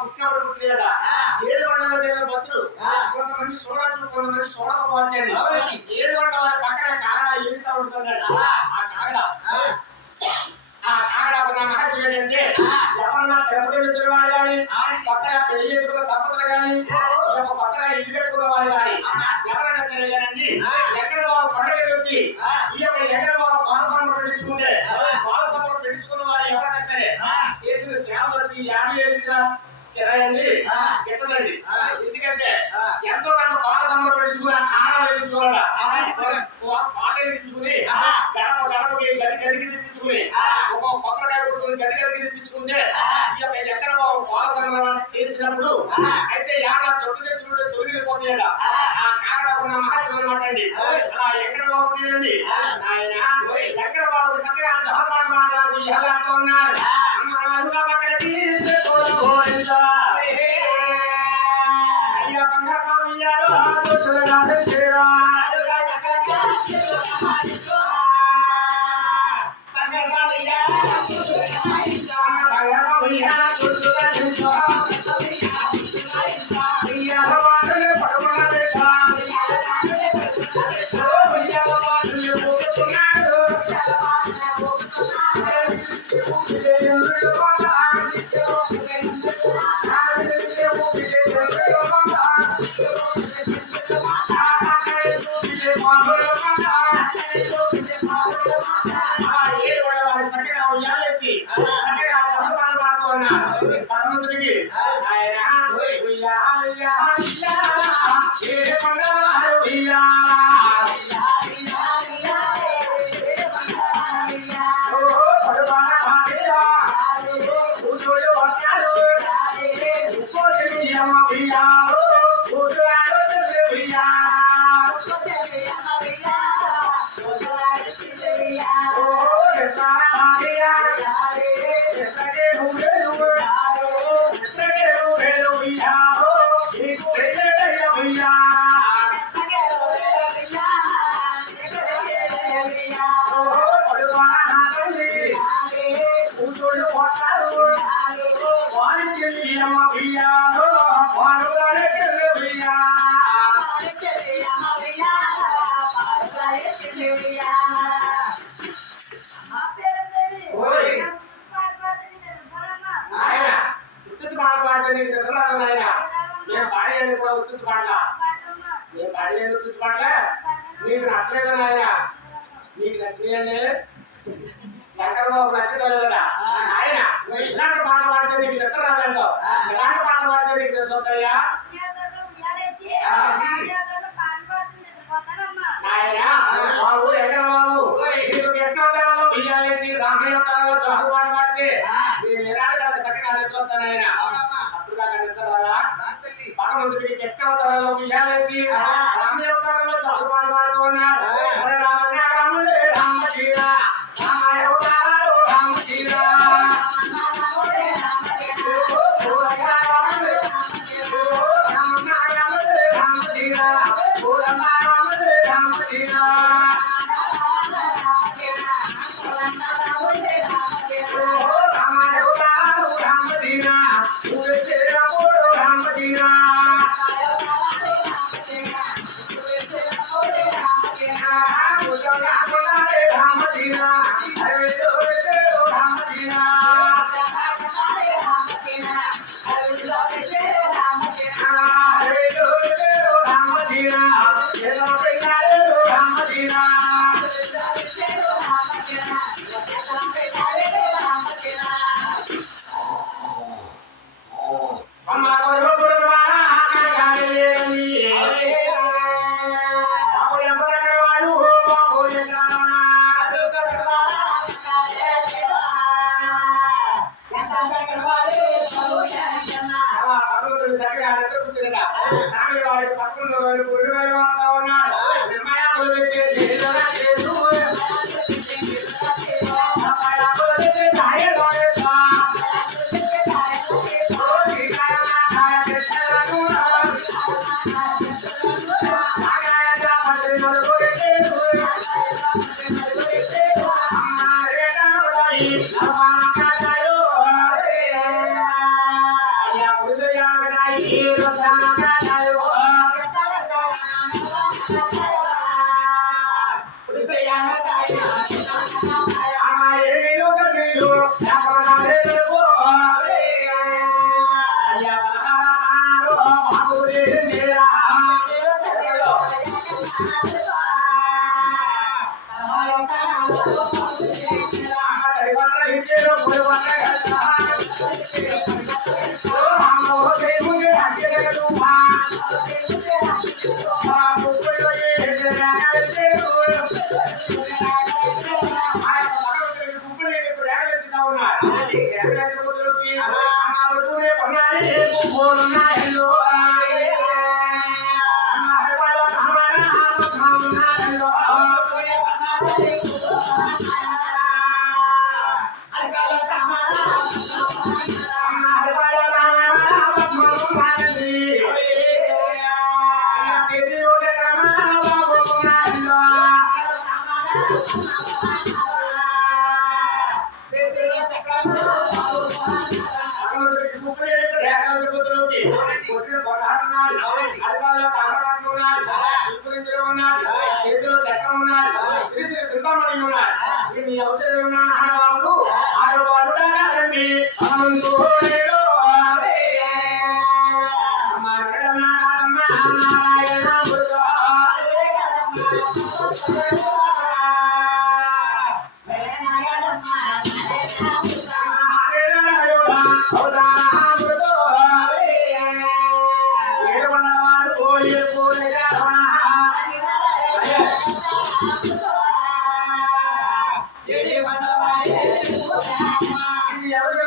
పుట్టినప్పుడు పుట్టినట 7 గంటల దగ్గర భక్తులు కొంతమంది చూడొచ్చు కొంతమంది చూడకపోవచ్చండి 7 గంటల వారి పక్కన కాగడ ఈగుతా ఉంటున్నాడు ఆ కాగడ మహత్యం ఏంటంటే ఎవరన్నా తిరుపతి వాళ్ళు కానీ కొత్తగా పెళ్లి చేసుకున్న దంపతులు కానీ కొత్తగా ఇల్లు పెట్టుకున్న వాళ్ళు కానీ ఎవరైనా సరే కానండి ఎక్కడ బాబు పండుగ వచ్చి ఈ యొక్క ఎక్కడ బాబు పాలసమ్మ పెట్టించుకుంటే పాలసమ్మ పెట్టించుకున్న వారు ఎవరైనా సరే చేసిన సేవలకి 50 ఇచ్చిన కిరాయండి ఎక్కదండి ఎందుకంటే ఎంతో కొంత పాలసమ్మ పెట్టించుకుని ఆడ వెలిగించుకోవాల పాలు వెలిగించుకుని గడప గడపకి గది గదికి తెప్పించుకుని ఒక కొబ్బరికాయ కొట్టుకుని గది గదికి తెప్పించుకుంటే ఈ యొక్క ఎక్కడ పాలసమ్మ చేసినప్పుడు అయితే యాడ చొట్టు చేతులు తొలగిపోతాయట ఆ కారణం మహత్యం అనమాట అండి అలా ఎక్కడ బాగుంటుందండి ఆయన ఎక్కడ బాబు చక్కగా జహర్వాడ మాట్లాడుతూ ఎలాంటి ఉన్నారు అయ్యా బంగారు నీకు నచ్చలేదు నాయన నీకు నచ్చినాయండి ఎక్కడ బాబు నచ్చలేదట ఆయన ఇలాంటి పాటలు పాడితే నీకు నిద్ర రాదంటావు ఎలాంటి పాటలు పాడితే నీకు నిద్ర వస్తాయా నాయన బాబు ఎక్కడ బాబు నీకు ఎక్కడో బియ్యాలేసి రామయ్యలో జాగు పాట పాడితే నేను ఎలాంటి చక్కగా నిద్ర వస్తాను ఆయన అప్పుడు నాకు నిద్ర రాదా భగవంతుడికి కృష్ణావతారంలో బియ్యాలేసి రామయ్య అవతారంలో జాగు పాట పాడుతూ ఉన్నారు రామన్న రాములే రామచీరా చేతిలో చక్రం ఉన్నది, శ్రీశ్రీ చింతామణి ఉన్నది. మీ ఔషధం ఉన్న ఆడవాళ్ళు ఆడవాళ్ళు కాదండి. ఎవరు